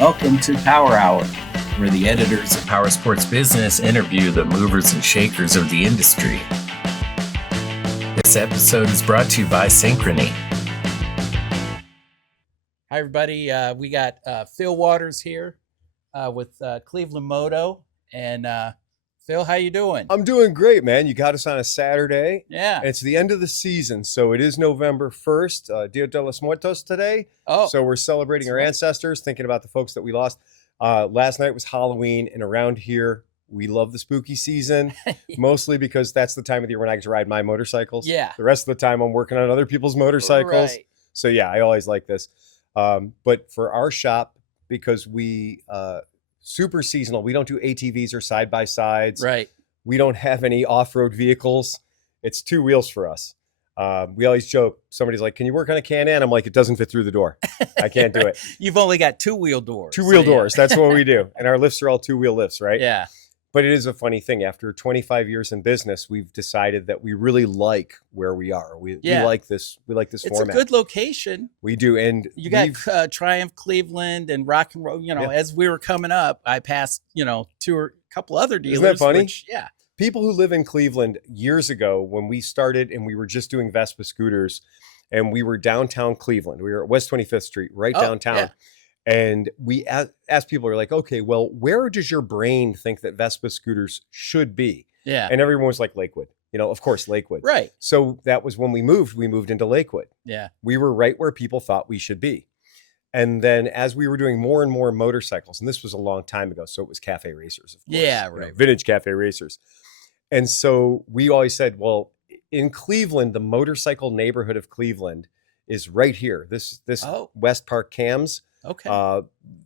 Welcome to Power Hour, where the editors of Power Sports Business interview the movers and shakers of the industry. This episode is brought to you by Synchrony. Hi, everybody. We got Phil Waters here with Cleveland Moto. And Phil, how you doing? I'm doing great, man. You got us on a Saturday. Yeah. It's the end of the season, so it is November 1st, Dia de los Muertos today. Oh, so we're celebrating our ancestors, thinking about the folks that we lost. Last night was Halloween, and around here, we love the spooky season, mostly because that's the time of the year when I get to ride my motorcycles. Yeah. The rest of the time, I'm working on other people's motorcycles. Right. So, yeah, I always like this. But for our shop, because we super seasonal, we don't do ATVs or side-by-sides. Right. We don't have any off-road vehicles. It's two wheels for us. We always joke, somebody's like, can you work on a Can-Am? I'm like, it doesn't fit through the door. I can't do it. You've only got two-wheel doors. Two-wheel doors. That's what we do. And our lifts are all two-wheel lifts, right? Yeah. But it is a funny thing. After 25 years in business, we've decided that we really like where we are. We like this. We like this format. It's a good location. We do. And you got Triumph Cleveland and Rock and Roll. As we were coming up, I passed, a couple other dealers. Isn't that funny? Yeah. People who live in Cleveland years ago, when we started and we were just doing Vespa scooters and we were downtown Cleveland, we were at West 25th Street, right downtown. Yeah. And we asked people, we're like, okay, well, where does your brain think that Vespa scooters should be? Yeah. And everyone was like, Lakewood, of course, Lakewood. Right. So that was when we moved into Lakewood. Yeah. We were right where people thought we should be. And then as we were doing more and more motorcycles, and this was a long time ago, so it was cafe racers, of course. Yeah, right. Vintage cafe racers. And so we always said, well, in Cleveland, the motorcycle neighborhood of Cleveland is right here. This West Park Cams. Okay.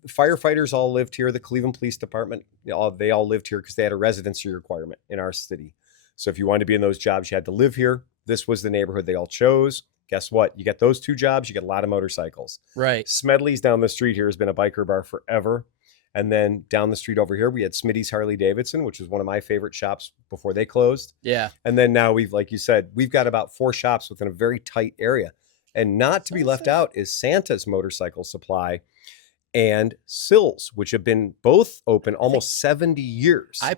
Firefighters all lived here. The Cleveland Police Department, they all lived here because they had a residency requirement in our city. So if you wanted to be in those jobs, you had to live here. This was the neighborhood they all chose. Guess what? You get those two jobs, you get a lot of motorcycles. Right. Smedley's down the street here has been a biker bar forever. And then down the street over here, we had Smitty's Harley Davidson, which was one of my favorite shops before they closed. Yeah. And then now like you said, we've got about 4 shops within a very tight area. And not to be left out is Santa's Motorcycle Supply and Sills, which have been both open almost 70 years. I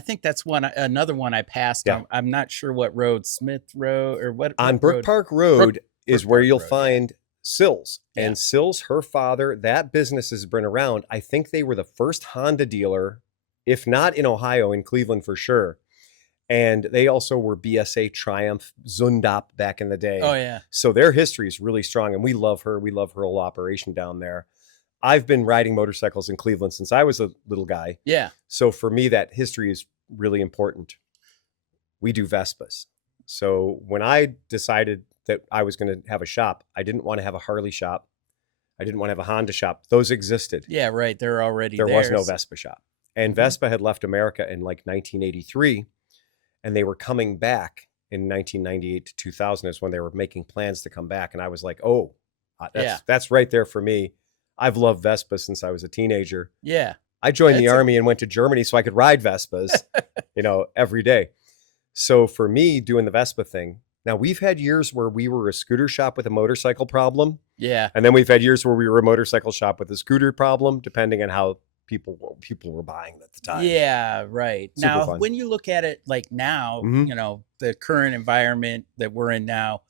think that's another one I passed. Yeah. I'm not sure what road, Smith Road or what. On Brook Park Road is where you'll find Sills. Yeah. And Sills, her father, that business has been around. I think they were the first Honda dealer, if not in Ohio, in Cleveland for sure. And they also were BSA, Triumph, Zundap back in the day. Oh, yeah. So their history is really strong, and we love her. We love her whole operation down there. I've been riding motorcycles in Cleveland since I was a little guy. Yeah. So for me, that history is really important. We do Vespas. So when I decided that I was going to have a shop, I didn't want to have a Harley shop. I didn't want to have a Honda shop. Those existed. Yeah, right. They're already there. There was no Vespa shop. And Vespa had left America in like 1983. And they were coming back in 1998 to 2000 is when they were making plans to come back. And I was like, that's right there for me. I've loved Vespa since I was a teenager. Yeah. I joined the Army and went to Germany so I could ride Vespas, every day. So for me, doing the Vespa thing, now we've had years where we were a scooter shop with a motorcycle problem. Yeah. And then we've had years where we were a motorcycle shop with a scooter problem, depending on how people were buying at the time. Yeah, right. Super now, fun. when you look at it like now, the current environment that we're in now,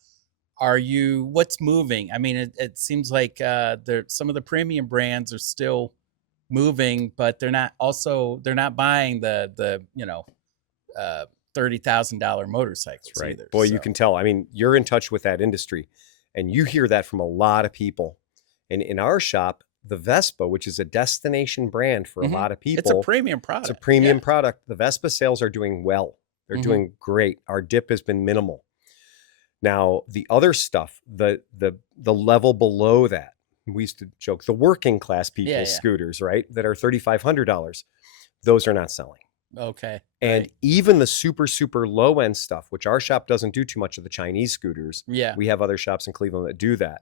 what's moving? I mean, it seems like some of the premium brands are still moving, but they're not buying the $30,000 motorcycles, right? Either. Boy, you can tell. I mean, you're in touch with that industry, and you hear that from a lot of people. And in our shop, the Vespa, which is a destination brand for a lot of people. It's a premium product. It's a premium product. The Vespa sales are doing well. They're doing great. Our dip has been minimal. Now, the other stuff, the level below that, we used to joke, the working class people's scooters, right, that are $3,500, those are not selling. Okay. And even the super, super low end stuff, which our shop doesn't do too much of the Chinese scooters. Yeah. We have other shops in Cleveland that do that.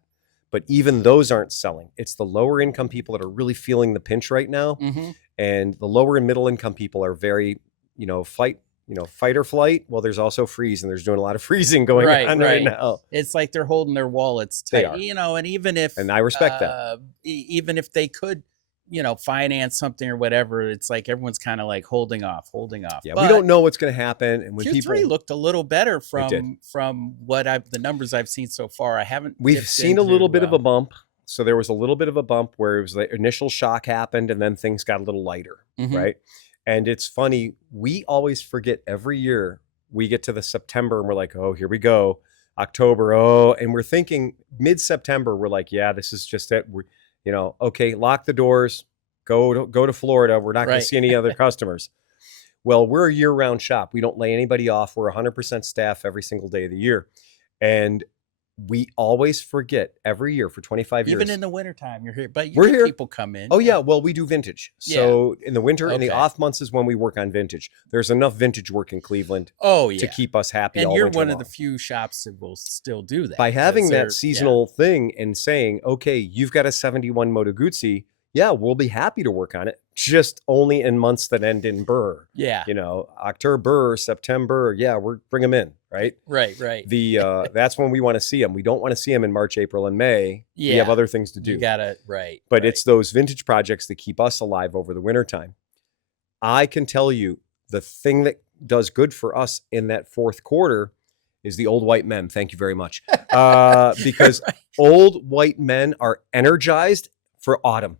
But even those aren't selling. It's the lower income people that are really feeling the pinch right now. Mm-hmm. And the lower and middle income people are very, fight or flight. Well, there's also freeze, and there's doing a lot of freezing going on right now. It's like they're holding their wallets tight, they are. And even if, and I respect that, even if they could, finance something or whatever, it's like everyone's kind of like holding off. Yeah, But we don't know what's going to happen. And when Q3 looked a little better did. from what the numbers I've seen so far. We've seen a little bit of a bump. So there was a little bit of a bump where it was the initial shock happened and then things got a little lighter, right? And it's funny, we always forget every year we get to the September and we're like, oh, here we go. October, and we're thinking mid-September, we're like, yeah, this is just it. We, okay, lock the doors, go to Florida. We're not going to see any other customers. Well, we're a year-round shop. We don't lay anybody off. We're 100% staff every single day of the year. And we always forget every year for 25 years. Even in the wintertime, you're here, but we're here. People come in. Oh, yeah. Well, we do vintage. So in the winter, in the off months is when we work on vintage. There's enough vintage work in Cleveland to keep us happy. And you're one of the few shops that will still do that. By having that seasonal thing and saying, okay, you've got a 71 Moto Guzzi. Yeah, we'll be happy to work on it. Just only in months that end in Burr. Yeah. October, September. Yeah, bring them in. Right. That's when we want to see them. We don't want to see them in March, April, and May. Yeah. We have other things to do. You got it. Right. But it's those vintage projects that keep us alive over the wintertime. I can tell you the thing that does good for us in that fourth quarter is the old white men. Thank you very much. Because old white men are energized for autumn.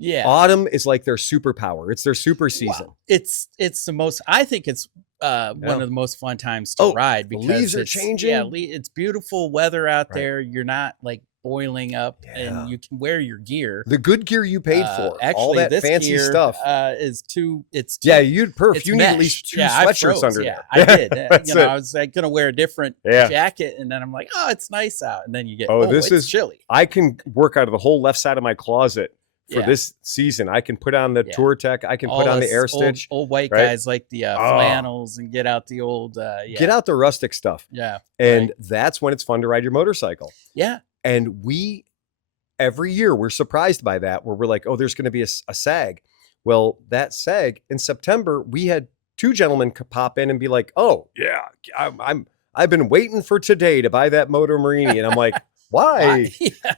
Yeah. Autumn is like their superpower. It's their super season. Wow. It's the most, I think it's one of the most fun times to ride because the leaves are changing. Yeah, it's beautiful weather out there. You're not like boiling up and you can wear your gear. The good gear you paid for. Actually, all that this fancy gear, stuff is too. You'd perf. You need at least two sweatshirts under there. I did. I was like gonna wear a different jacket, and then I'm like, oh, it's nice out, and then you get this is chilly. I can work out of the whole left side of my closet. For this season, I can put on the Tour Tech. I can put on the Air Stitch. Old white guys like the flannels and get out the old. Get out the rustic stuff. Yeah. And that's when it's fun to ride your motorcycle. Yeah. And every year, we're surprised by that, where we're like, oh, there's going to be a sag. Well, that sag in September, we had two gentlemen pop in and be like, oh, yeah, I've been waiting for today to buy that Moto Morini. And I'm like, why?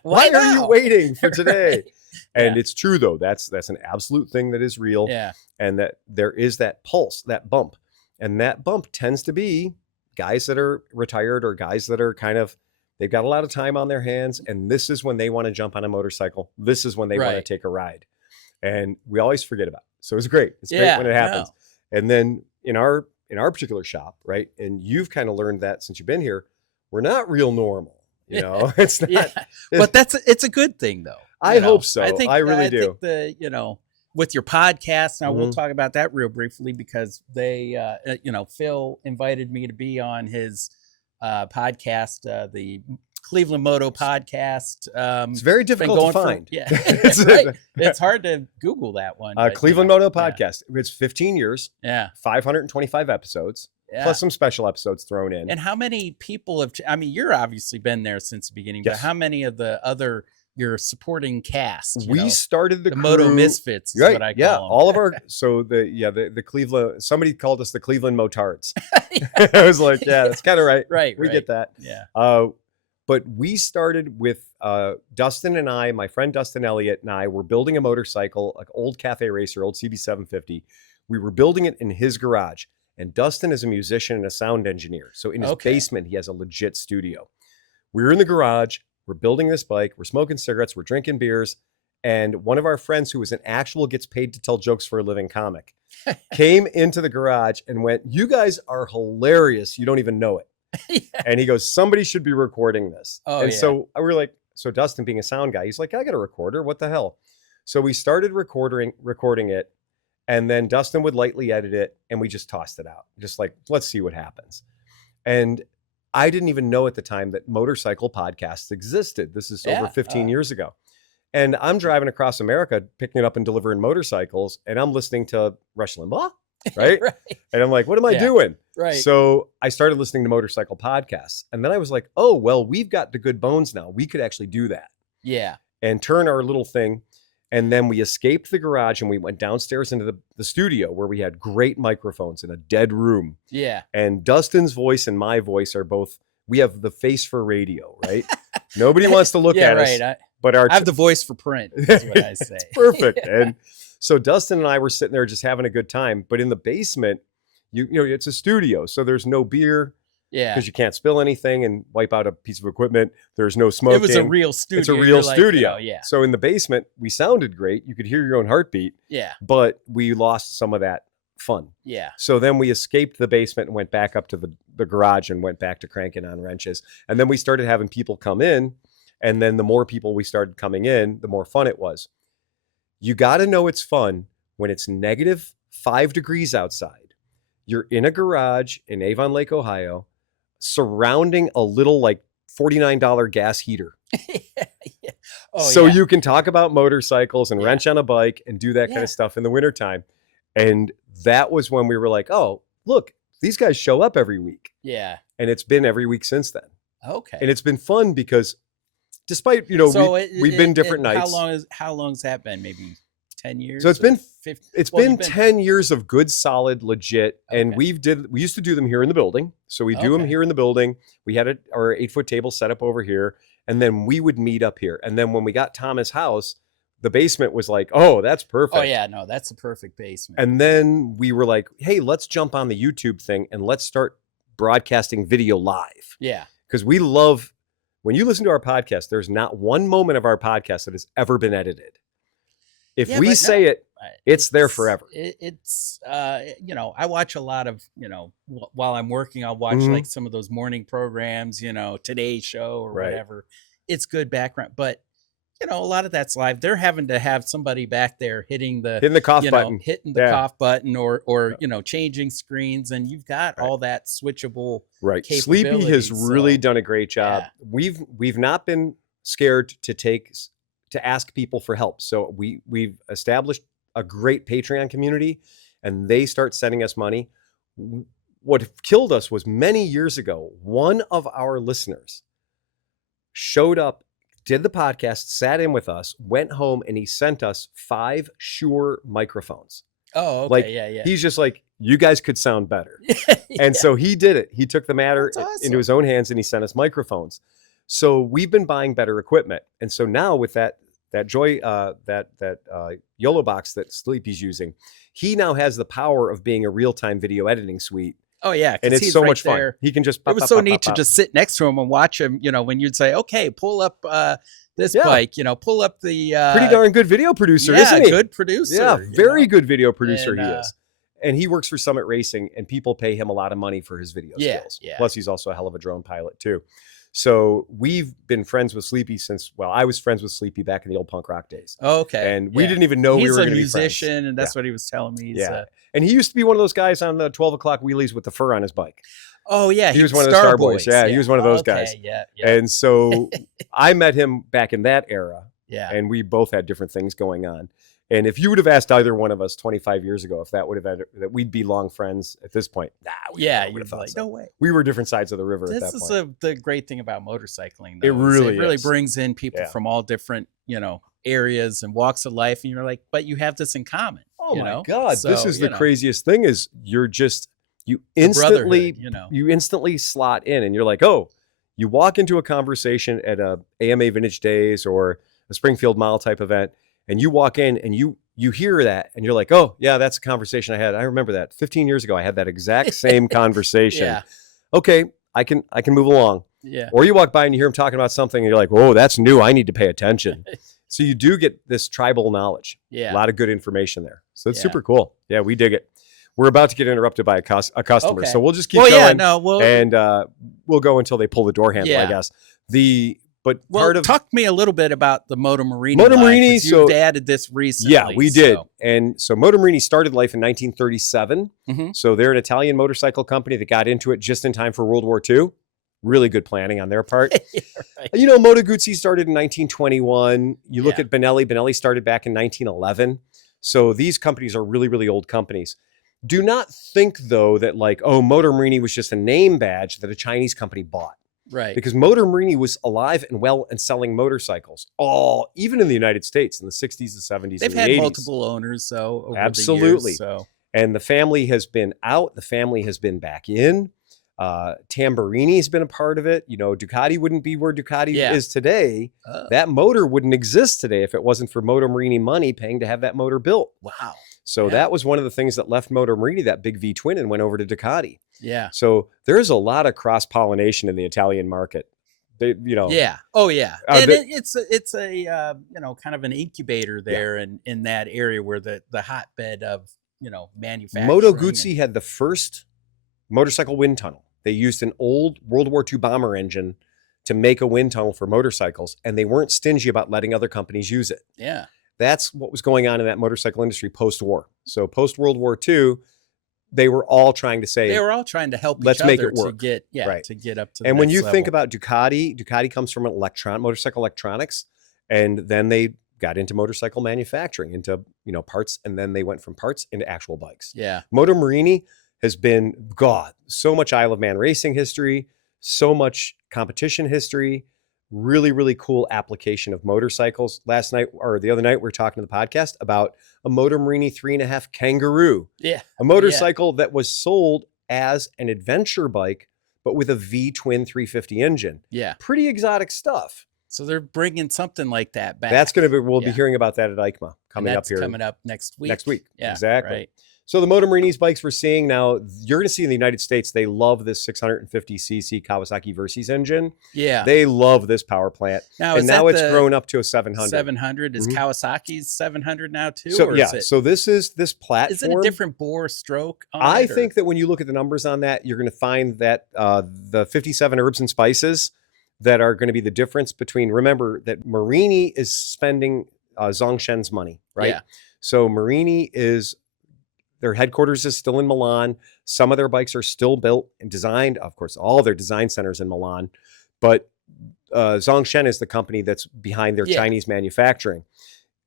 Why are you waiting for today? And it's true, though. That's an absolute thing that is real. Yeah. And that there is that pulse, that bump. And that bump tends to be guys that are retired or guys that are they've got a lot of time on their hands. And this is when they want to jump on a motorcycle. This is when they want to take a ride. And we always forget about it. So it's great. It's great when it happens. No. And then in our particular shop, right? And you've kind of learned that since you've been here, we're not real normal. It's not. But it's a good thing, though. I hope so. I really do. Think with your podcast, now we'll talk about that real briefly because they, Phil invited me to be on his podcast, the Cleveland Moto podcast. It's very difficult to find. It's hard to Google that one. Cleveland Moto podcast. It's 15 years. Yeah. 525 episodes. Plus some special episodes thrown in. And how many people you're obviously been there since the beginning, but how many of the other your supporting cast? We started the crew, Moto Misfits is what I call them. All of our the Cleveland, somebody called us the Cleveland Motards. I was like, that's kind of right. Right. We get that. Yeah. But we started with Dustin and I, my friend Dustin Elliott and I were building a motorcycle, like old Cafe Racer, old CB750. We were building it in his garage. And Dustin is a musician and a sound engineer. So in his basement, he has a legit studio. We're in the garage. We're building this bike. We're smoking cigarettes. We're drinking beers. And one of our friends who was an actual gets paid to tell jokes for a living comic came into the garage and went, you guys are hilarious. You don't even know it. And he goes, somebody should be recording this. So we were like, so Dustin being a sound guy, he's like, I got a recorder. What the hell? So we started recording it. And then Dustin would lightly edit it and we just tossed it out. Just like, let's see what happens. And I didn't even know at the time that motorcycle podcasts existed. This is over 15 years ago. And I'm driving across America, picking it up and delivering motorcycles. And I'm listening to Rush Limbaugh, right? And I'm like, what am I doing? Right. So I started listening to motorcycle podcasts. And then I was like, oh, well, we've got the good bones now. We could actually do that. Yeah. And turn our little thing. And then we escaped the garage and we went downstairs into the studio where we had great microphones in a dead room. Yeah. And Dustin's voice and my voice are both, we have the face for radio, right? Nobody wants to look at us. But I have the voice for print, is what I say. It's perfect. And so Dustin and I were sitting there just having a good time. But in the basement, you know, it's a studio, so there's no beer. Yeah. Because you can't spill anything and wipe out a piece of equipment. There's no smoking. It was a real studio. It's a real studio. Like, yeah. So in the basement, we sounded great. You could hear your own heartbeat. Yeah. But we lost some of that fun. Yeah. So then we escaped the basement and went back up to the garage and went back to cranking on wrenches. And then we started having people come in. And then the more people we started coming in, the more fun it was. You got to know it's fun when it's -5 degrees outside. You're in a garage in Avon Lake, Ohio, surrounding a little like $49 gas heater. Yeah. Oh, so you can talk about motorcycles and wrench on a bike and do that kind of stuff in the wintertime. And that was when we were like, oh, look, these guys show up every week. Yeah. And it's been every week since then. Okay. And it's been fun because despite, you know, so we've been different nights. How long has that been? Maybe 10 years? So it's been 50, it's been 10 years of good, solid, legit. Okay. And we used to do them here in the building. So we do them here in the building. We had our 8-foot table set up over here. And then we would meet up here. And then when we got Thomas' house, the basement was like, oh, that's perfect. Oh yeah, no, that's a perfect basement. And then we were like, hey, let's jump on the YouTube thing and let's start broadcasting video live. Yeah. Because we love, when you listen to our podcast, there's not one moment of our podcast that has ever been edited. If we say it, it's there forever. It's, you know, I watch a lot of, you know, while I'm working, I'll watch like some of those morning programs, you know, Today's Show or whatever. It's good background, but you know, a lot of that's live. They're having to have somebody back there hitting the cough button, cough button, or you know, changing screens, and you've got all that switchable. Right. Sleepy has really done a great job. Yeah. We've not been scared to ask people for help. So we've established a great Patreon community, and they start sending us money. What killed us was many years ago, one of our listeners showed up, did the podcast, sat in with us, went home, and he sent us 5 Shure microphones. Oh, okay. Like, yeah. He's just like, you guys could sound better. And so he did it. He took the matter into his own hands and he sent us microphones. So we've been buying better equipment. And so now with that YOLO box that Sleepy's using, he now has the power of being a real-time video editing suite. Oh yeah, and it's so much fun. He can just. It was so neat to just sit next to him and watch him. You know, when you'd say, "Okay, pull up this bike," you know, pull up the pretty darn good video producer, isn't he? Good producer. Yeah, very good video producer he is. And he works for Summit Racing, and people pay him a lot of money for his video skills. Yeah. Plus, he's also a hell of a drone pilot too. So we've been friends with Sleepy since, well, I was friends with Sleepy back in the old punk rock days. Okay. And we didn't even know we were going to be friends. He's a musician, and that's what he was telling me. And he used to be one of those guys on the 12 o'clock wheelies with the fur on his bike. Oh, yeah. He was one of the Star Boys. Yeah, he was one of those guys. Yeah. And so I met him back in that era. Yeah. And we both had different things going on. And if you would have asked either one of us 25 years ago if that would have had, that we'd be long friends at this point, would have thought like, so. No way. We were different sides of the river at that point. This is the great thing about motorcycling, though. It really brings in people from all different, you know, areas and walks of life, and you're like, but you have this in common. Oh you my know? God, So, this is you the know, craziest thing is you brotherhood, instantly slot in, and you're like, oh, you walk into a conversation at a AMA Vintage Days or a Springfield Mile type event, and you walk in and you hear that and you're like, oh yeah, that's a conversation I had. I remember that 15 years ago. I had that exact same conversation. Yeah. Okay, I can move along. Yeah. Or you walk by and you hear him talking about something and you're like, whoa, that's new. I need to pay attention. So you do get this tribal knowledge. Yeah. A lot of good information there. So it's super cool. Yeah, we dig it. We're about to get interrupted by a customer. Okay. So we'll just keep going. And we'll go until they pull the door handle, I guess. Talk to me a little bit about the Moto Morini. Moto Morini, you've added this recently. Yeah, we did. And so Moto Morini started life in 1937. Mm-hmm. So they're an Italian motorcycle company that got into it just in time for World War II. Really good planning on their part. Right. You know, Moto Guzzi started in 1921. You look at Benelli. Benelli started back in 1911. So these companies are really, really old companies. Do not think, though, that like, oh, Moto Morini was just a name badge that a Chinese company bought. Right. Because Moto Morini was alive and well and selling motorcycles, even in the United States in the 60s, the 70s, They've and the had 80s. Multiple owners, over absolutely. the years, so. And the family has been out. The family has been back in. Tamburini's been a part of it. You know, Ducati wouldn't be where Ducati Yeah. is today. That motor wouldn't exist today if it wasn't for Moto Morini money paying to have that motor built. Wow. So Yeah. that was one of the things that left Moto Morini, that big V twin, and went over to Ducati. Yeah. So there's a lot of cross pollination in the Italian market. They, you know. Yeah. Oh yeah. And it's a you know, kind of an incubator there in that area where the hotbed of, you know, manufacturing. Moto Guzzi had the first motorcycle wind tunnel. They used an old World War II bomber engine to make a wind tunnel for motorcycles, and they weren't stingy about letting other companies use it. Yeah. That's what was going on in that motorcycle industry post-war. So post-World War II, they were all trying to say, they were all trying to help let's each other make it work. to get Right. to get up to the And when next you level. think about Ducati comes from motorcycle electronics, and then they got into motorcycle manufacturing, into, you know, parts, and then they went from parts into actual bikes. Yeah. Moto Morini has been, God, so much Isle of Man racing history, so much competition history, really, really cool application of motorcycles. Last night, or the other night, we were talking to the podcast about a Moto Morini 3.5 Kangaroo. Yeah. A motorcycle that was sold as an adventure bike, but with a V twin 350 engine. Yeah. Pretty exotic stuff. So they're bringing something like that back. That's going to be, we'll be hearing about that at EICMA coming up here. Coming up next week. Next week. Yeah. Exactly. Right. So the Moto Morini's bikes we're seeing now, you're going to see in the United States, they love this 650cc Kawasaki Versys engine. Yeah. They love this power plant. Now, and now it's grown up to a 700. 700 is Kawasaki's 700 now too? So or yeah, is it, so this platform. is it a different bore stroke on I it, or? think that when you look at the numbers on that, you're going to find that the 57 herbs and spices that are going to be the difference between, remember that Morini is spending Zongshen's money, right? Yeah. So Morini is, their headquarters is still in Milan. Some of their bikes are still built and designed. Of course, all their design centers in Milan. But Zongshen is the company that's behind their Chinese manufacturing.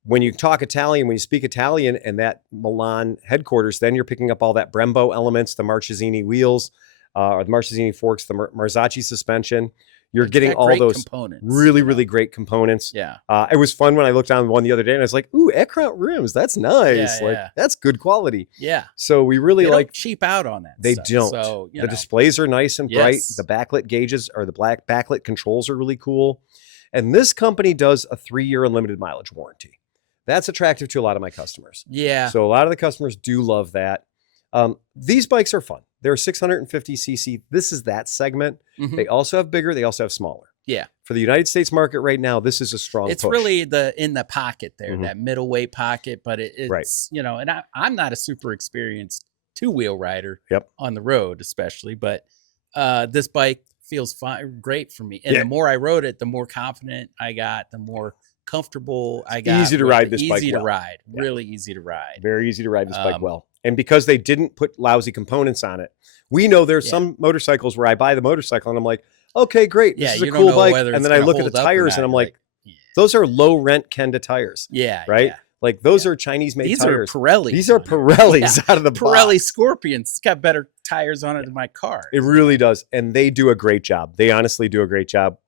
When you talk Italian, when you speak Italian and that Milan headquarters, then you're picking up all that Brembo elements, the Marchesini wheels, or the Marchesini forks, the Marzocchi suspension. You're getting all those components, really, really great components. Yeah. It was fun when I looked on one the other day and I was like, ooh, Ecrant rims. That's nice. That's good quality. Yeah. So we really don't cheap out on that. They stuff. don't. So, the displays are nice and bright. Yes. The backlit gauges, or the black backlit controls, are really cool. And this company does a 3-year unlimited mileage warranty. That's attractive to a lot of my customers. Yeah. So a lot of the customers do love that. These bikes are fun. They're 650cc. This is that segment. Mm-hmm. They also have bigger. They also have smaller. Yeah. For the United States market right now, this is a strong It's push. really in the pocket there, that middleweight pocket, but it's, you know, and I'm not a super experienced two-wheel rider on the road, especially, but this bike feels great for me. And the more I rode it, the more confident I got, the more comfortable I got. Easy to ride this bike. Easy to ride. Really easy to ride. Very easy to ride this bike well. And because they didn't put lousy components on it, we know there's some motorcycles where I buy the motorcycle and I'm like, okay, great. This is a cool bike. And then I look at the tires and I'm like, those are low rent Kenda tires. Yeah. Right? Yeah. Like those are Chinese made tires. These are Pirellis. These are Pirellis out of the box. Pirelli Scorpions. It's got better tires on it than my car. It really does. And they do a great job. They honestly do a great job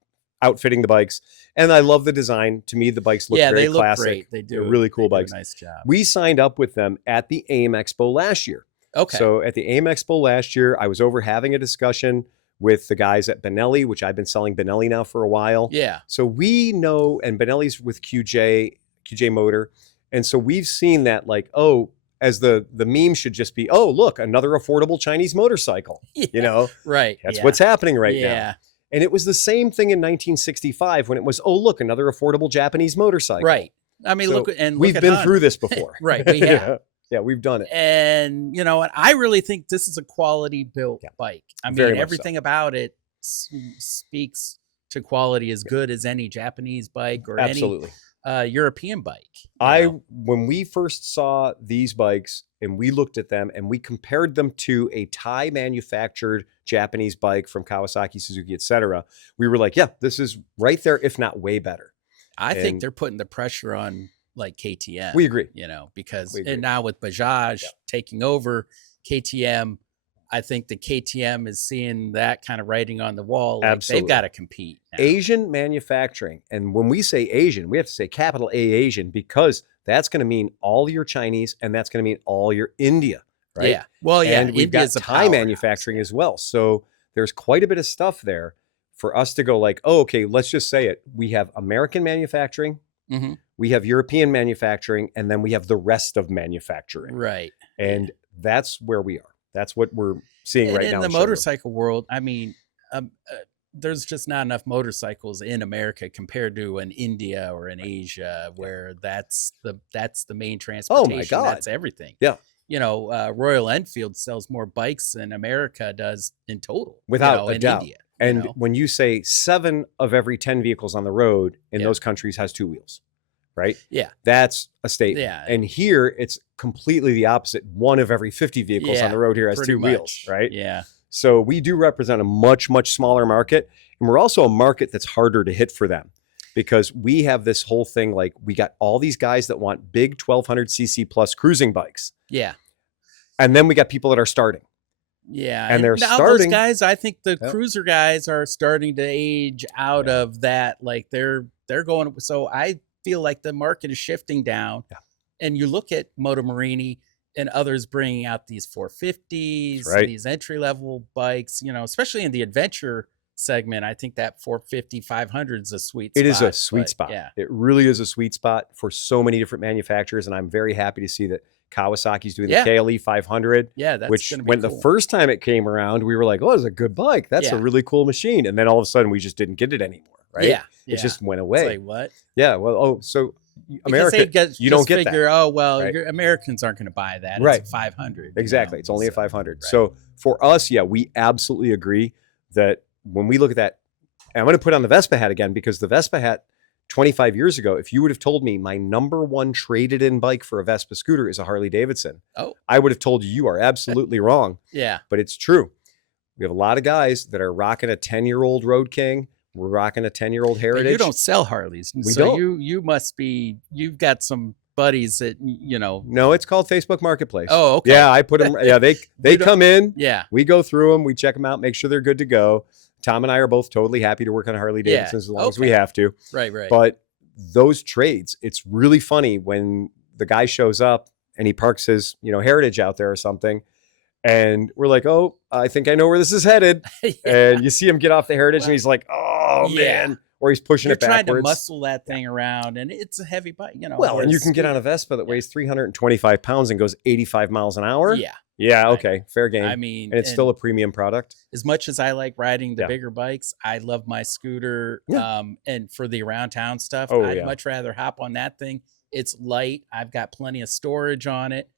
outfitting the bikes. And I love the design. To me, the bikes look very classic. Great. They do. They're really cool bikes. Nice job. We signed up with them at the AIM Expo last year. Okay. So at the AIM Expo last year, I was over having a discussion with the guys at Benelli, which I've been selling Benelli now for a while. Yeah. So we know, and Benelli's with QJ Motor. And so we've seen that, like, oh, as the meme should just be, oh, look, another affordable Chinese motorcycle. Yeah. You know? Right. That's what's happening right now. And it was the same thing in 1965 when it was, oh, look, another affordable Japanese motorcycle. Right. I mean, so we've been through this before. Right. We have. Yeah, we've done it. And, you know, I really think this is a quality built bike. I mean, everything about it speaks to quality as good as any Japanese bike or any European bike. When we first saw these bikes and we looked at them and we compared them to a Thai manufactured Japanese bike from Kawasaki, Suzuki, etc., we were like, yeah, this is right there, if not way better. I think they're putting the pressure on like KTM. We agree. You know, and now with Bajaj taking over KTM, I think the KTM is seeing that kind of writing on the wall. Like they've got to compete now. Asian manufacturing. And when we say Asian, we have to say capital A Asian, because that's going to mean all your Chinese and that's going to mean all your India. Right. Yeah. Well, yeah. And we've got Thai manufacturing as well. So there's quite a bit of stuff there for us to go like, oh, okay, let's just say it. We have American manufacturing, we have European manufacturing, and then we have the rest of manufacturing. Right. And that's where we are. That's what we're seeing right now. In the motorcycle world, I mean, there's just not enough motorcycles in America compared to in India or in Asia, where that's the main transportation. Oh my God. That's everything. Yeah. You know, Royal Enfield sells more bikes than America does in total. Without a doubt. India, and when you say 7 of every 10 vehicles on the road in those countries has 2 wheels, right? Yeah. That's a statement. Yeah. And here it's completely the opposite. 1 of every 50 vehicles on the road here has 2 wheels, right? Yeah. So we do represent a much, much smaller market. And we're also a market that's harder to hit for them because we have this whole thing. Like we got all these guys that want big 1200cc plus cruising bikes. Yeah. And then we got people that are starting. Yeah. And they're now starting. Those guys, I think the cruiser guys are starting to age out of that. Like they're going. So I feel like the market is shifting down. Yeah. And you look at Moto Morini and others bringing out these 450s, these entry level bikes, you know, especially in the adventure segment. I think that 450, 500 is a sweet spot. It is a sweet spot. Yeah. It really is a sweet spot for so many different manufacturers. And I'm very happy to see that Kawasaki's doing the KLE 500. Yeah, that's which gonna be when cool. the first time it came around, we were like, oh, it's a good bike. That's a really cool machine. And then all of a sudden we just didn't get it anymore. Right. Yeah. It just went away. It's like what? Yeah. Well, so America, you don't get that. Oh, well, your Americans aren't going to buy that. It's a 500. Exactly. It's only a 500. Right. So for us, we absolutely agree that when we look at that, and I'm going to put on the Vespa hat again, because the Vespa hat 25 years ago, if you would have told me my number 1 traded in bike for a Vespa scooter is a Harley Davidson, I would have told you you are absolutely wrong. Yeah. But it's true. We have a lot of guys that are rocking a 10-year-old Road King. We're rocking a 10-year-old Heritage. But you don't sell Harleys. We don't. You must be, you've got some buddies that, you know. No, it's called Facebook Marketplace. Oh, okay. Yeah, I put them. Yeah, they come in. Yeah. We go through them. We check them out, make sure they're good to go. Tom and I are both totally happy to work on Harley Davidsons as long as we have to. Right, right. But those trades, it's really funny when the guy shows up and he parks his, Heritage out there or something. And we're like, oh, I think I know where this is headed. And you see him get off the Heritage and he's like, oh, man. Or he's pushing it backwards. You're trying to muscle that thing around, and it's a heavy bike, Well, and you can get on a Vespa that weighs 325 pounds and goes 85 miles an hour. Yeah. Yeah, okay. Fair game. I mean, and it's still a premium product. As much as I like riding the bigger bikes, I love my scooter. And for the around town stuff, I'd much rather hop on that thing. It's light. I've got plenty of storage on it.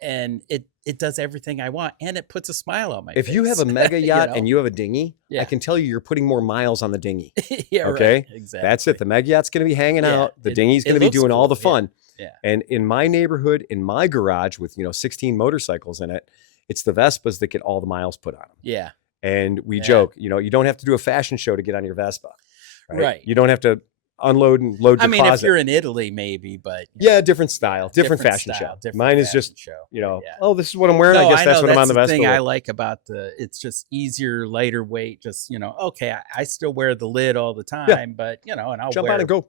And it does everything I want, and it puts a smile on my face. If you have a mega yacht and you have a dinghy, I can tell you're putting more miles on the dinghy. Okay? Right. Exactly. That's it. The mega yacht's going to be hanging out. The dinghy's going to be doing all the fun. Yeah. And in my neighborhood, in my garage with, 16 motorcycles in it, it's the Vespas that get all the miles put on them. Yeah. And we joke, you don't have to do a fashion show to get on your Vespa. Right. You don't have to unload and load your closet. If you're in Italy, maybe, but different style, different fashion show. Mine is just, oh, this is what I'm wearing. No, I guess that's what I'm on the Vespa. The thing I like about it's just easier, lighter weight. Just okay, I still wear the lid all the time, but and I'll jump on and go.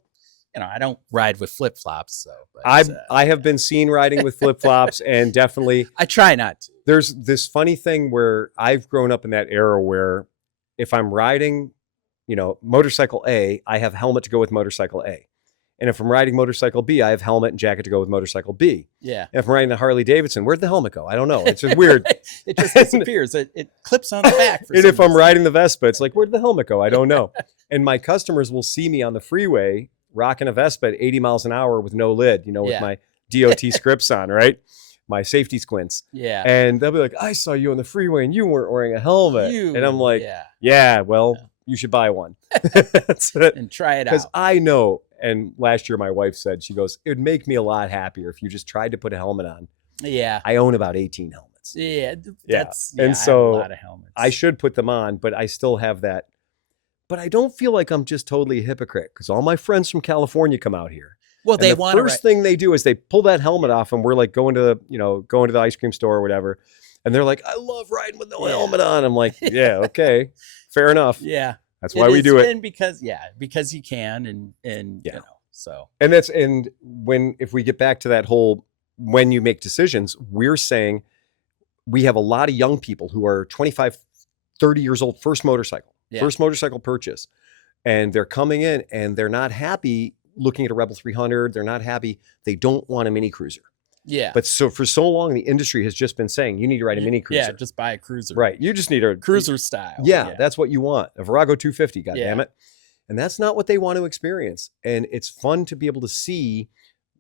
I don't ride with flip flops. So I have been seen riding with flip flops, and definitely I try not to. There's this funny thing where I've grown up in that era where if I'm riding, motorcycle A, I have helmet to go with motorcycle A. And if I'm riding motorcycle B, I have helmet and jacket to go with motorcycle B. Yeah. And if I'm riding the Harley Davidson, where'd the helmet go? I don't know. It's just weird. It just disappears. It clips on the back. And if I'm riding the Vespa, it's like, where'd the helmet go? I don't know. And my customers will see me on the freeway rocking a Vespa at 80 miles an hour with no lid, with my DOT scripts on, right? My safety squints. Yeah. And they'll be like, I saw you on the freeway and you weren't wearing a helmet. And I'm like, you should buy one. That's it. And try it out. Because I know, and last year my wife said, she goes, it would make me a lot happier if you just tried to put a helmet on. Yeah. I own about 18 helmets. Yeah. And so I have a lot of helmets. I should put them on, but I still have that. But I don't feel like I'm just totally a hypocrite because all my friends from California come out here. Well, the first thing they do is they pull that helmet off, and we're like going to the ice cream store or whatever. And they're like, I love riding with no helmet on. I'm like, yeah, okay, fair enough. Yeah. That's why we do it. And because you can and so. And if we get back to that whole, when you make decisions, we're saying we have a lot of young people who are 25, 30 years old, first motorcycle purchase. And they're coming in and they're not happy looking at a Rebel 300. They're not happy. They don't want a Mini Cruiser. Yeah. But so for so long, the industry has just been saying, you need to ride a Mini Cruiser. Yeah, just buy a Cruiser. Right. You just need a Cruiser style. Yeah, that's what you want. A Virago 250, goddammit. Yeah. And that's not what they want to experience. And it's fun to be able to see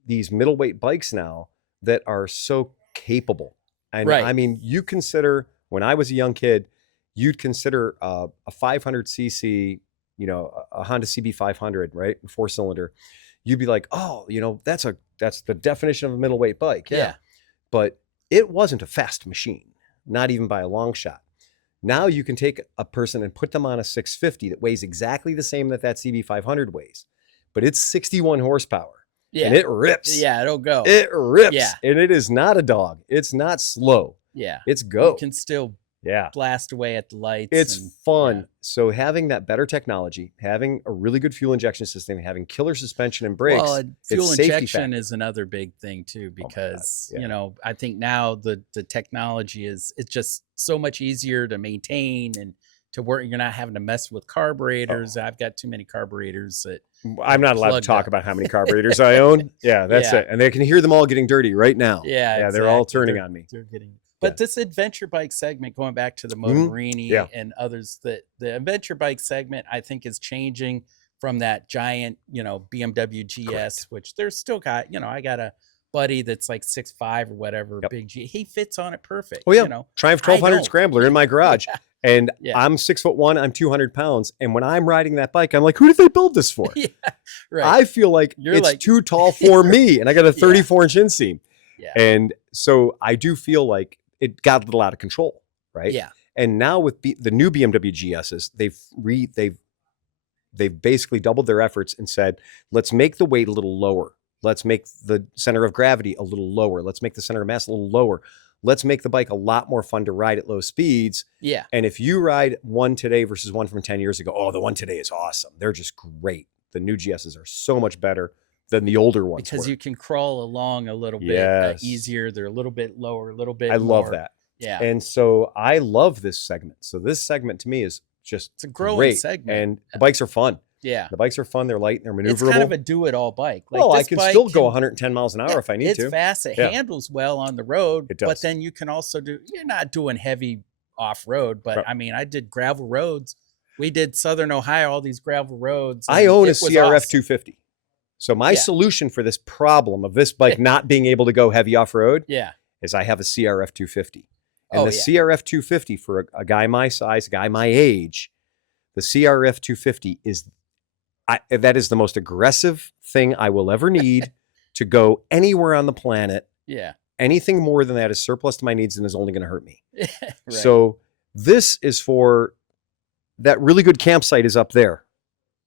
these middleweight bikes now that are so capable. And Right. I mean, you consider, when I was a young kid, you'd consider a 500cc, you know, a Honda CB500, right? 4-cylinder. You'd be like, oh, you know, that's the definition of a middleweight bike. Yeah. But it wasn't a fast machine, not even by a long shot. Now you can take a person and put them on a 650 that weighs exactly the same that CB500 weighs, but it's 61 horsepower. Yeah. And it rips. Yeah, it'll go. It rips. Yeah. And it is not a dog. It's not slow. Yeah. It's go. You can still Yeah. blast away at the lights. It's and, fun. yeah. So having that better technology, having a really good fuel injection system, having killer suspension and brakes. Well, fuel it's safety injection factor. is another big thing too, because Yeah. you know, I think now the technology it's just so much easier to maintain and to work. You're not having to mess with carburetors. I've got too many carburetors that I'm not allowed to plugged talk up. about how many carburetors I own. Yeah, that's Yeah. it. And they can hear them all getting dirty right now. Yeah, They're all exactly. turning on me. They're getting. But this adventure bike segment, going back to the Moto Morini Yeah. and others, the adventure bike segment, I think, is changing from that giant, you know, BMW GS, Correct. which there's still got, you know, I got a buddy that's like 6'5" or whatever, Yep. big G. He fits on it perfect. Oh yeah, You know, Triumph I 1200 don't. Scrambler in my garage. And Yeah. I'm 6'1", I'm 200 pounds. And when I'm riding that bike, I'm like, who did they build this for? Yeah, right. I feel like You're it's like- too tall for me. And I got a 34-inch inseam. Yeah. And so I do feel like it got a little out of control, right? Yeah. And now with the new BMW GSs, they've basically doubled their efforts and said, let's make the weight a little lower. Let's make the center of gravity a little lower. Let's make the center of mass a little lower. Let's make the bike a lot more fun to ride at low speeds. Yeah. And if you ride one today versus one from 10 years ago, oh, the one today is awesome. They're just great. The new GSs are so much better than the older ones Because were. you can crawl along a little bit Yes. easier. They're a little bit lower, a little bit I love more. that. Yeah. And so I love this segment. So this segment to me is just It's a growing great. segment. And the bikes are fun. Yeah. The bikes are fun. They're light. They're maneuverable. It's kind of a do-it-all bike. Like well, I this can bike still go 110 miles an hour if I need it's to. fast. It Yeah. handles well on the road. It does. But then you can also you're not doing heavy off-road, but Right. I mean, I did gravel roads. We did Southern Ohio, all these gravel roads. I and own it a was CRF awesome. 250. So my Yeah. solution for this problem of this bike not being able to go heavy off-road Yeah. is I have a CRF 250. And Oh, the yeah. CRF 250 for a guy my size, a guy my age, the CRF 250 that is the most aggressive thing I will ever need to go anywhere on the planet. Yeah. Anything more than that is surplus to my needs and is only going to hurt me. Right. So this is for that really good campsite is up there.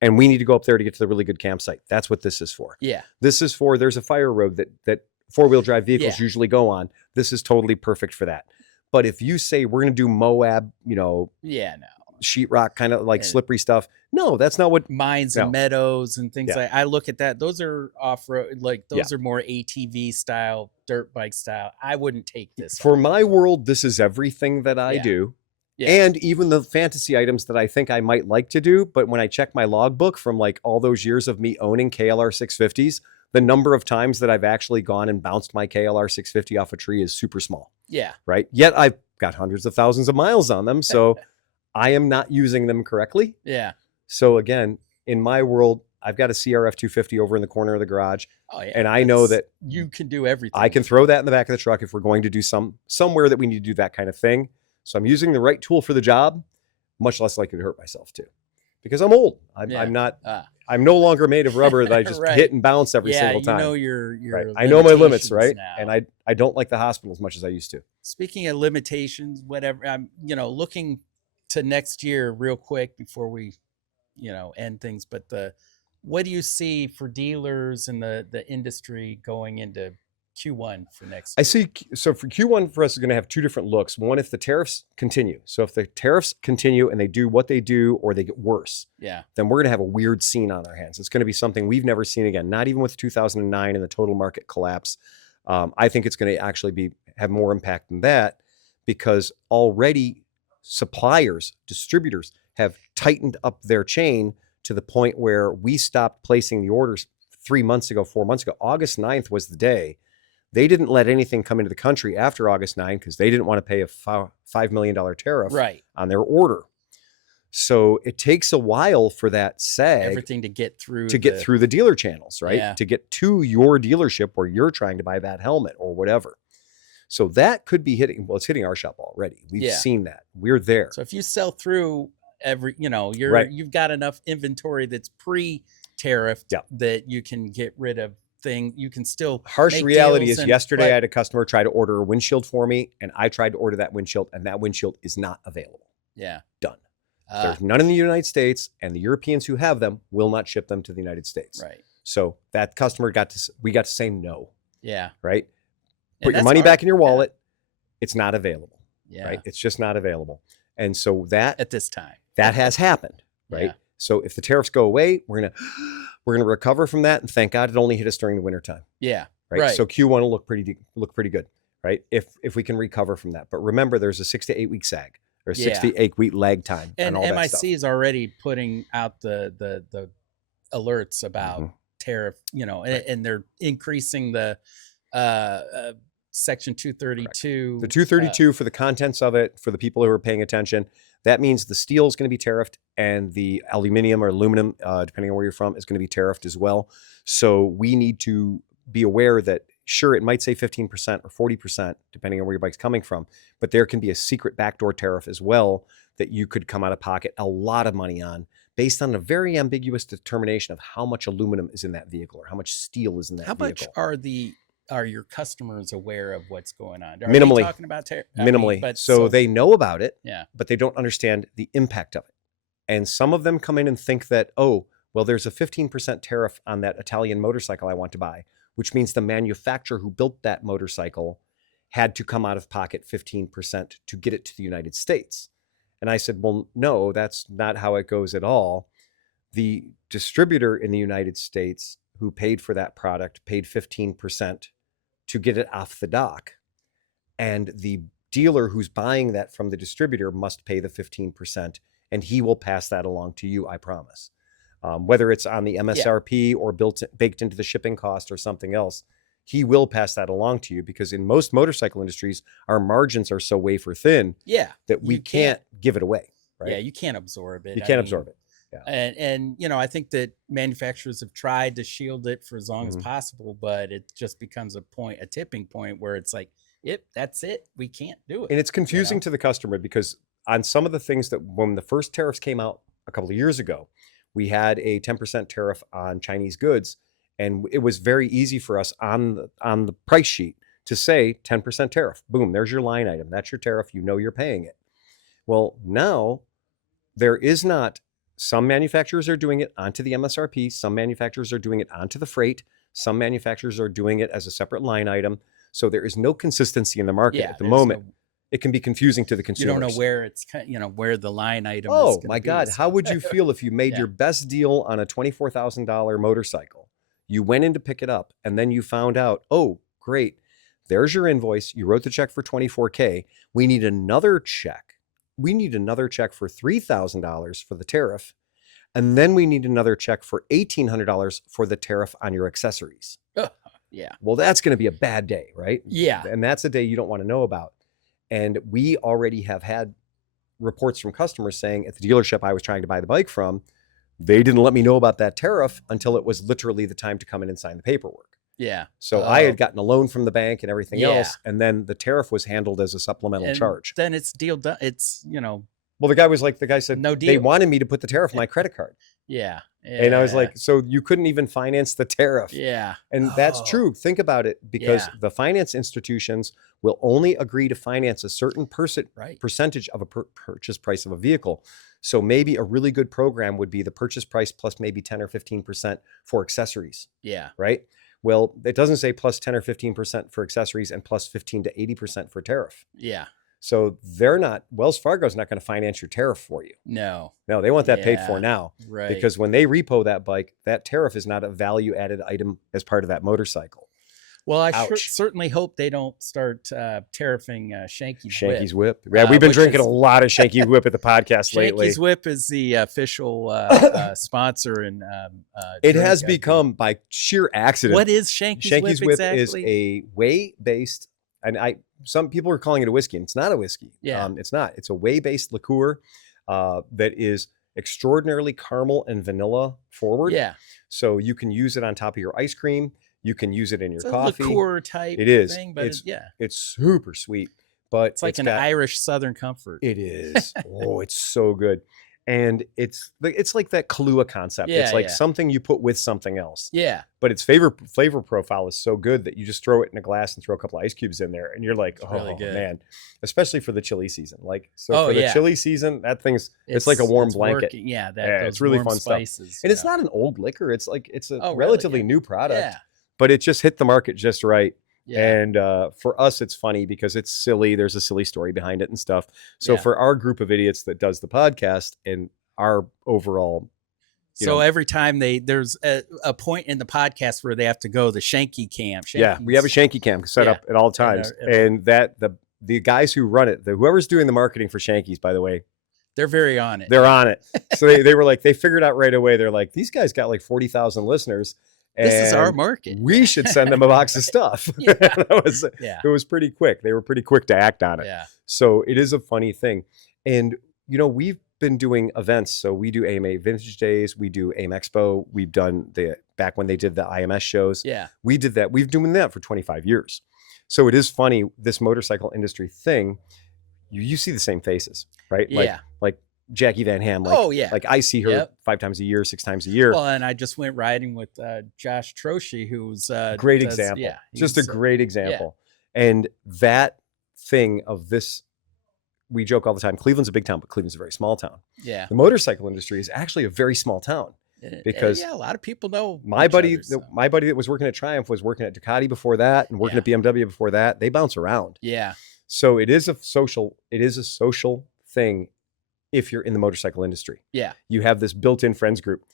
And we need to go up there to get to the really good campsite. That's what this is for. Yeah. This is for, there's a fire road that four-wheel drive vehicles Yeah. usually go on. This is totally perfect for that. But if you say we're going to do Moab, you know, Yeah, no. sheetrock kind of like Yeah. slippery stuff. No, that's not what. Mines No. and meadows and things Yeah. like I look at that. Those are off-road, like those Yeah. are more ATV style, dirt bike style. I wouldn't take this. For on. my world, this is everything that I Yeah. do. Yeah. And even the fantasy items that I think I might like to do. But when I check my logbook from like all those years of me owning KLR 650s, the number of times that I've actually gone and bounced my KLR 650 off a tree is super small, Yeah. right? Yet I've got hundreds of thousands of miles on them. So I am not using them correctly. Yeah. So again, in my world, I've got a CRF 250 over in the corner of the garage. Oh yeah. And I know That's- that you can do everything. I can throw that in the back of the truck if we're going to do somewhere that we need to do that kind of thing. So I'm using the right tool for the job, much less likely to hurt myself too, because I'm old. Yeah. I'm not. Ah. I'm no longer made of rubber that I just Right. hit and bounce every yeah, single time. you know your Right. I know my limits, limitations right? now. And I don't like the hospital as much as I used to. Speaking of limitations, whatever, I'm looking to next year real quick before we end things. But what do you see for dealers and the industry going into Q1 for next I year? see. So for Q1 for us is going to have two different looks. One, if the tariffs continue. So if the tariffs continue and they do what they do or they get worse, Yeah. then we're going to have a weird scene on our hands. It's going to be something we've never seen again, not even with 2009 and the total market collapse. I think it's going to actually have more impact than that, because already suppliers, distributors have tightened up their chain to the point where we stopped placing the orders 3 months ago, 4 months ago. August 9th was the day. They didn't let anything come into the country after August 9th because they didn't want to pay a $5 million tariff on their order. So it takes a while for that sag, everything to get through the dealer channels, right? Yeah. To get to your dealership where you're trying to buy that helmet or whatever. So that could be hitting, well, it's hitting our shop already. We've seen that. We're there. So if you sell through you've got enough inventory that's pre-tariffed that you can get rid of thing. You can still harsh reality is yesterday I had a customer try to order a windshield for me, and I tried to order that windshield, and that windshield is not available. Yeah. Done. There's none in the United States, and the Europeans who have them will not ship them to the United States. Right. So that customer we got to say no. Yeah. Right. Put your money back in your wallet. It's not available. Yeah. Right. It's just not available. And so that at this time, that has happened. Right. Yeah. So if the tariffs go away, we're gonna recover from that, and thank God it only hit us during the wintertime. Yeah. Right. So Q1 will look pretty good. Right. If we can recover from that. But remember, there's a 6 to 8 week sag. Or 6 to 8 week lag time. And all MIC that stuff. is already putting out the alerts about tariff, and they're increasing the section 232. The 232 for the contents of it, for the people who are paying attention. That means the steel is going to be tariffed, and the aluminum, depending on where you're from, is going to be tariffed as well. So we need to be aware that, sure, it might say 15% or 40%, depending on where your bike's coming from, but there can be a secret backdoor tariff as well that you could come out of pocket a lot of money on, based on a very ambiguous determination of how much aluminum is in that vehicle or how much steel is in that vehicle. How much are your customers aware of what's going on? Are minimally. They talking about tariff? Minimally. So they know about it, yeah, but they don't understand the impact of it. And some of them come in and think that, oh, well, there's a 15% tariff on that Italian motorcycle I want to buy, which means the manufacturer who built that motorcycle had to come out of pocket 15% to get it to the United States. And I said, well, no, that's not how it goes at all. The distributor in the United States who paid for that product paid 15% to get it off the dock. And the dealer who's buying that from the distributor must pay the 15%, and he will pass that along to you, I promise. Whether it's on the MSRP or baked into the shipping cost or something else, he will pass that along to you, because in most motorcycle industries, our margins are so wafer thin that we can't give it away. Right? Yeah, you can't absorb it. You can't absorb it. Yeah. And I think that manufacturers have tried to shield it for as long as possible, but it just becomes a tipping point where it's like, that's it. We can't do it. And it's confusing to the customer, because on some of the things that when the first tariffs came out a couple of years ago, we had a 10% tariff on Chinese goods, and it was very easy for us on the price sheet to say 10% tariff. Boom, there's your line item. That's your tariff. You know you're paying it. Well, now there is not. Some manufacturers are doing it onto the MSRP. Some manufacturers are doing it onto the freight. Some manufacturers are doing it as a separate line item. So there is no consistency in the market at the moment. It can be confusing to the consumers. You don't know where it's, where the line item is. Oh my God. How would you feel if you made your best deal on a $24,000 motorcycle? You went in to pick it up, and then you found out, oh, great. There's your invoice. You wrote the check for $24K. We need another check. We need another check for $3,000 for the tariff. And then we need another check for $1,800 for the tariff on your accessories. Yeah. Well, that's going to be a bad day, right? Yeah. And that's a day you don't want to know about. And we already have had reports from customers saying, at the dealership I was trying to buy the bike from, they didn't let me know about that tariff until it was literally the time to come in and sign the paperwork. Yeah. So I had gotten a loan from the bank and everything else, and then the tariff was handled as a supplemental charge. Then it's deal done. It's, Well, the guy said, no deal. They wanted me to put the tariff on my credit card. Yeah. And I was like, so you couldn't even finance the tariff. Yeah. And that's true. Think about it, because the finance institutions will only agree to finance a certain percentage of a purchase price of a vehicle. So maybe a really good program would be the purchase price plus maybe 10 or 15% for accessories. Yeah. Right. Well, it doesn't say plus 10 or 15% for accessories and plus 15 to 80% for tariff. Yeah. So Wells Fargo's not going to finance your tariff for you. No, they want that paid for now. Right. Because when they repo that bike, that tariff is not a value added item as part of that motorcycle. Well, I Ouch. certainly hope they don't start tariffing Shanky's Whip. Yeah, we've been drinking a lot of Shanky Whip at the podcast lately. Shanky's Whip is the official sponsor, and it has become by sheer accident. What is Shanky's Whip exactly? Is a whey-based, and some people are calling it a whiskey, and it's not a whiskey. Yeah, it's not. It's a whey-based liqueur that is extraordinarily caramel and vanilla forward. Yeah. So you can use it on top of your ice cream. You can use it in your coffee. It's a liqueur type thing, but it's super sweet. But it's like an Irish Southern Comfort. It is. Oh, it's so good. And it's like that Kahlua concept. Yeah, it's like something you put with something else. Yeah. But its flavor profile is so good that you just throw it in a glass and throw a couple of ice cubes in there, and you're like, oh really man, especially for the chili season. Like for the chili season, that it's like a warm blanket. Working. Yeah, it's really fun spices, stuff. And it's not an old liquor. It's a relatively new product. Yeah. But it just hit the market just right. Yeah. And for us, it's funny because it's silly. There's a silly story behind it and stuff. So for our group of idiots that does the podcast and our overall, every time there's a point in the podcast where they have to go the Shanky cam. We have a Shanky cam set up at all times, and that the guys who run it, whoever's doing the marketing for Shanky's, by the way, they're very on it. They're on it. So they were like, they figured out right away. They're like, these guys got like 40,000 listeners. This is our market. We should send them a box of stuff. It was pretty quick. They were pretty quick to act on it. Yeah. So it is a funny thing. And, we've been doing events. So we do AMA Vintage Days. We do AIM Expo. We've done back when they did the IMS shows. Yeah. We did that. We've been doing that for 25 years. So it is funny, this motorcycle industry thing, you see the same faces, right? Like Jackie Van Ham. Like I see her 5 times a year, 6 times a year. Well, and I just went riding with Josh Troshi, who's great example. Yeah, just a great example. Yeah. And that thing of this, we joke all the time, Cleveland's a big town, but Cleveland's a very small town. Yeah. The motorcycle industry is actually a very small town. Because a lot of people know my buddy that was working at Triumph was working at Ducati before that and working at BMW before that. They bounce around. Yeah. So it is a social thing. If you're in the motorcycle industry, you have this built-in friends group,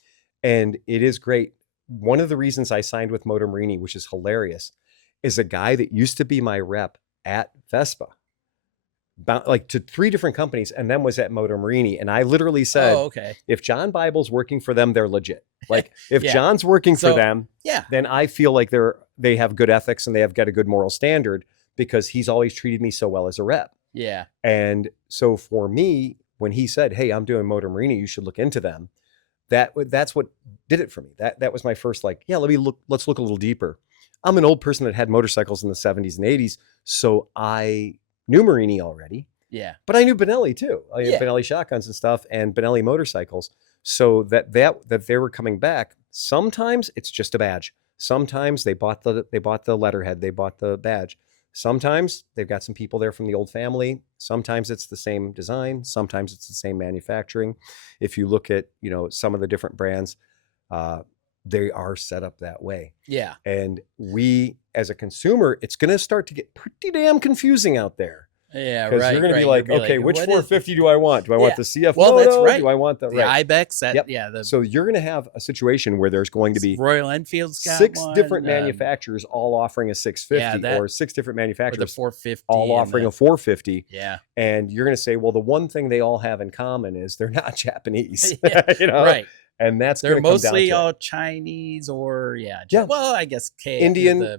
and it is great. One of the reasons I signed with Moto Morini, which is hilarious, is a guy that used to be my rep at Vespa, like to 3 different companies, and then was at Moto Morini. And I literally said, if John Bible's working for them, they're legit. Like if John's working for them, then I feel like they have good ethics and they have got a good moral standard because he's always treated me so well as a rep. Yeah. And so for me, when he said, hey, I'm doing Moto Morini, you should look into them. That's what did it for me. That was my first, let's look a little deeper. I'm an old person that had motorcycles in the 70s and 80s. So I knew Morini already. Yeah. But I knew Benelli too. I knew Benelli shotguns and stuff and Benelli motorcycles. So that they were coming back. Sometimes it's just a badge. Sometimes they bought the letterhead, they bought the badge. Sometimes they've got some people there from the old family. Sometimes it's the same design. Sometimes it's the same manufacturing. If you look at, some of the different brands, they are set up that way. Yeah. And we, as a consumer, it's going to start to get pretty damn confusing out there. Yeah, because you're going to be like, okay, which 450 do I want? Do I want the CF Moto? That's right. Do I want the Ibex? So you're going to have a situation where there's going to be Royal Enfield's got 6 different manufacturers all offering a 650, or 6 different manufacturers 450 all offering a 450. Yeah. And you're going to say, well, the one thing they all have in common is they're not Japanese. Right. And they're mostly all Chinese or well, I guess Indian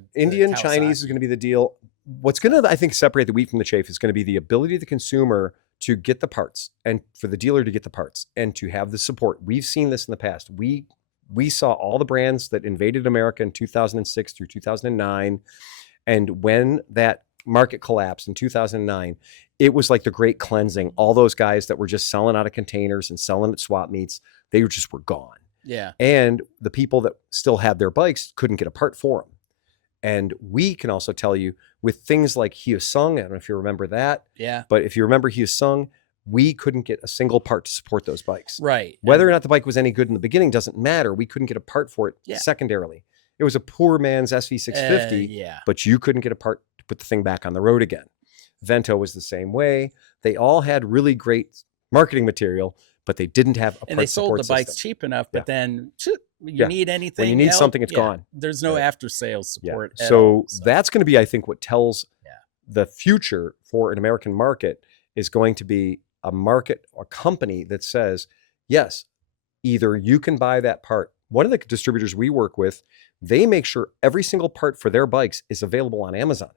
Chinese is going to be the deal. What's going to, I think, separate the wheat from the chaff is going to be the ability of the consumer to get the parts and for the dealer to get the parts and to have the support. We've seen this in the past. We saw all the brands that invaded America in 2006 through 2009. And when that market collapsed in 2009, it was like the great cleansing. All those guys that were just selling out of containers and selling at swap meets, they were gone. Yeah. And the people that still had their bikes couldn't get a part for them. And we can also tell you with things like Hyosung, I don't know if you remember that. Yeah. But if you remember Hyosung, we couldn't get a single part to support those bikes. Right. Whether or not the bike was any good in the beginning doesn't matter. We couldn't get a part for it secondarily. It was a poor man's SV650, but you couldn't get a part to put the thing back on the road again. Vento was the same way. They all had really great marketing material, but they didn't have a part support system. And they sold the bikes cheap enough, but then you need anything. When you need something, it's gone. There's no after sales support. At So all, that's going to be, I think, what tells the future for an American market is going to be a company that says, yes, either you can buy that part. One of the distributors we work with, they make sure every single part for their bikes is available on Amazon.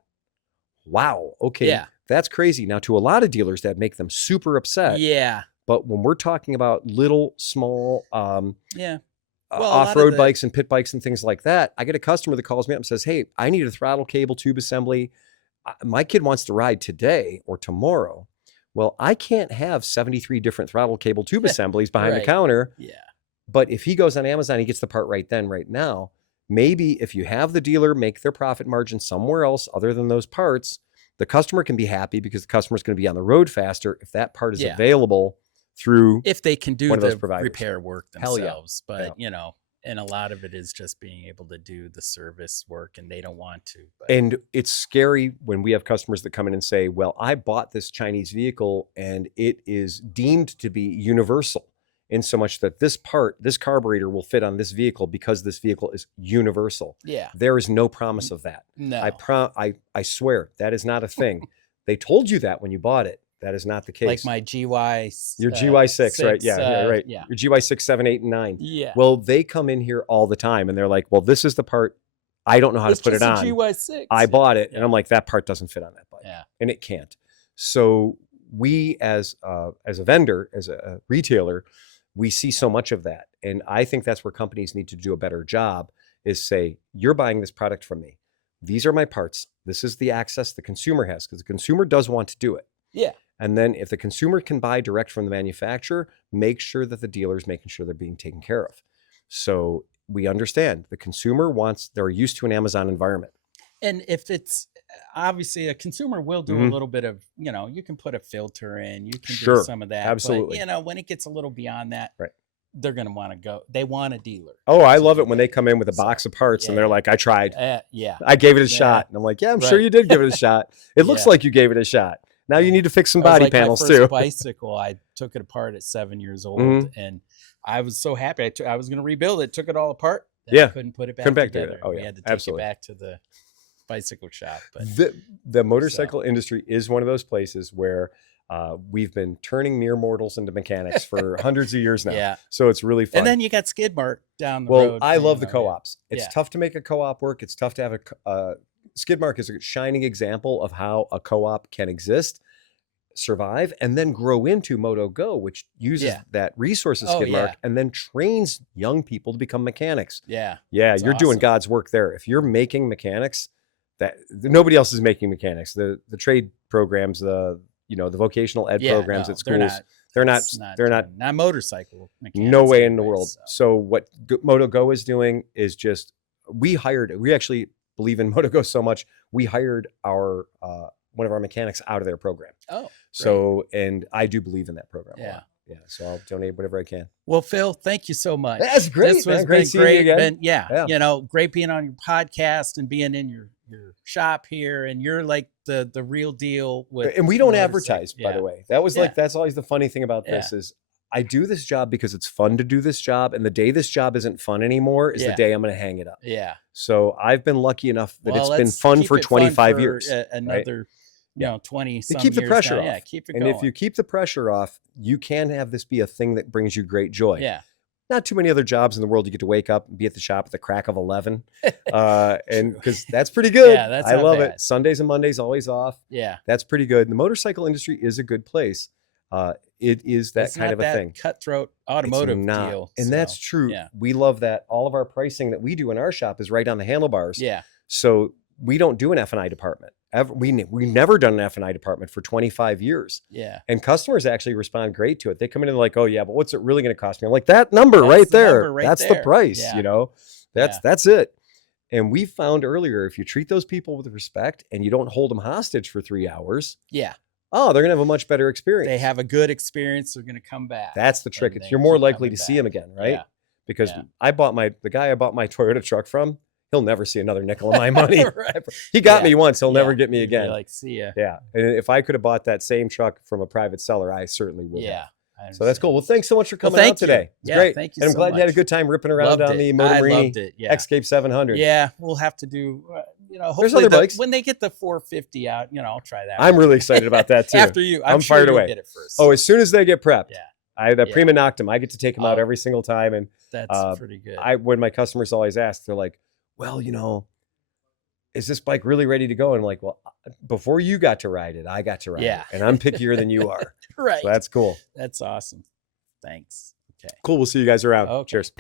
Wow. Okay. That's crazy. Now, to a lot of dealers, that make them super upset. Yeah. But when we're talking about little, small, well, off-road bikes and pit bikes and things like that, I get a customer that calls me up and says, hey, I need a throttle cable tube assembly. My kid wants to ride today or tomorrow. Well, I can't have 73 different throttle cable tube assemblies behind the counter. Yeah. But if he goes on Amazon, he gets the part right then, right now. Maybe if you have the dealer make their profit margin somewhere else other than those parts, the customer can be happy because the customer is going to be on the road faster if that part is available through if they can do the providers. Repair work themselves. But, you know, and a lot of it is just being able to do the service work and they don't want to. But. And it's scary when we have customers that come in and say, well, I bought this Chinese vehicle and it is deemed to be universal in so much that this carburetor will fit on this vehicle because this vehicle is universal. Yeah. There is no promise of that. No. I swear that is not a thing. They told you that when you bought it. That is not the case. Like my GY. Your GY6, right? Yeah, right. Yeah. Your GY6, 7, 8, and 9. Yeah. Well, they come in here all the time and they're like, well, this is the part. I don't know how to put it on. GY6. I bought it. And I'm like, that part doesn't fit on that bike. Yeah. And it can't. So we as a vendor, as a retailer, we see so much of that. And I think that's where companies need to do a better job is say, you're buying this product from me. These are my parts. This is the access the consumer has because the consumer does want to do it. Yeah. And then if the consumer can buy direct from the manufacturer, make sure that the dealer is making sure they're being taken care of. So we understand the consumer they're used to an Amazon environment. And if it's obviously a consumer will do a little bit of, you know, you can put a filter in, you can do some of that. Absolutely. But, you know, when it gets a little beyond that, they're going to want to go. They want a dealer. Oh, I love it when they come in with a box of parts and they're like, I tried. I gave it a shot. And I'm like, yeah, I'm sure you did give it a shot. It looks like you gave it a shot. Now you need to fix some body panels my first too. Bicycle, I took it apart at 7 years old, and I was so happy. I was going to rebuild it, took it all apart. I couldn't put it back together. Oh, we had to take it back to the bicycle shop. But the motorcycle industry is one of those places where we've been turning mere mortals into mechanics for hundreds of years now. Yeah. So it's really fun. And then you got skid mark down the road. Well, I love the co-ops. It's tough to make a co-op work. It's tough to have a Skidmark is a shining example of how a co-op can exist, survive, and then grow into Moto Go, which uses that resource of Skidmark and then trains young people to become mechanics. Yeah. Yeah, you're doing God's work there. If you're making mechanics, that nobody else is making mechanics. The trade programs, the vocational ed programs at schools, they're not motorcycle mechanics. No way in the world. So what Moto Go is doing is just we actually believe in Moto Go so much, we hired our one of our mechanics out of their program. Oh, so and I do believe in that program. Yeah. Yeah. So I'll donate whatever I can. Well, Phil, thank you so much. That's great. This was great seeing you again. You know, great being on your podcast and being in your shop here. And you're like the real deal with. And we don't advertise, by the way. That was that's always the funny thing about this is I do this job because it's fun to do this job. And the day this job isn't fun anymore is the day I'm going to hang it up. Yeah. So I've been lucky enough that it's been fun for 25 years. Another, 20 some you keep the years pressure now. off. Yeah, keep it and going. if you keep the pressure off, you can have this be a thing that brings you great joy. Yeah. Not too many other jobs in the world you get to wake up and be at the shop at the crack of 11. And because that's pretty good. Yeah, I love it. Sundays and Mondays always off. Yeah. That's pretty good. The motorcycle industry is a good place. It is that kind of a thing. Cutthroat automotive deal. And that's true. Yeah. We love that. All of our pricing that we do in our shop is right on the handlebars. Yeah. So we don't do an F&I department. We've never done an F&I department for 25 years. Yeah. And customers actually respond great to it. They come in and like, oh yeah, but what's it really going to cost me? I'm like, that number right there. That's the price, that's it. And we found earlier, if you treat those people with respect and you don't hold them hostage for 3 hours. Yeah. Oh, they're going to have a much better experience. They have a good experience. They're going to come back. That's the trick. You're more likely to see them again, right? Yeah. Because the guy I bought my Toyota truck from, he'll never see another nickel of my money. He got me once. He'll never get me again. Like, see ya. Yeah. And if I could have bought that same truck from a private seller, I certainly would. Yeah. So that's cool. Well, thanks so much for coming thank out today. you. It's Yeah, great. thank you And I'm so glad you had a much. good time ripping around Loved on it. the Moto I Morini loved it. Yeah. Escape 700. Yeah, we'll have to do, There's hopefully other bikes. when they get the 450 out, I'll try that. I'm really excited about that too. After you, I'm sure fired you'll away. get it first. Oh, as soon as they get prepped. Yeah. The Yeah. Prima Noctum, I get to take them out Oh. every single time. And That's pretty good. when my customers always ask, they're like, well, is this bike really ready to go? And I'm like, well, before you got to ride it, I got to ride it. And I'm pickier than you are. Right. So that's cool. That's awesome. Thanks. Okay. Cool. We'll see you guys around. Okay. Cheers.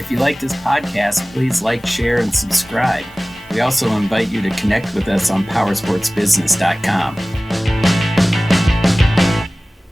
If you like this podcast, please like, share, and subscribe. We also invite you to connect with us on powersportsbusiness.com.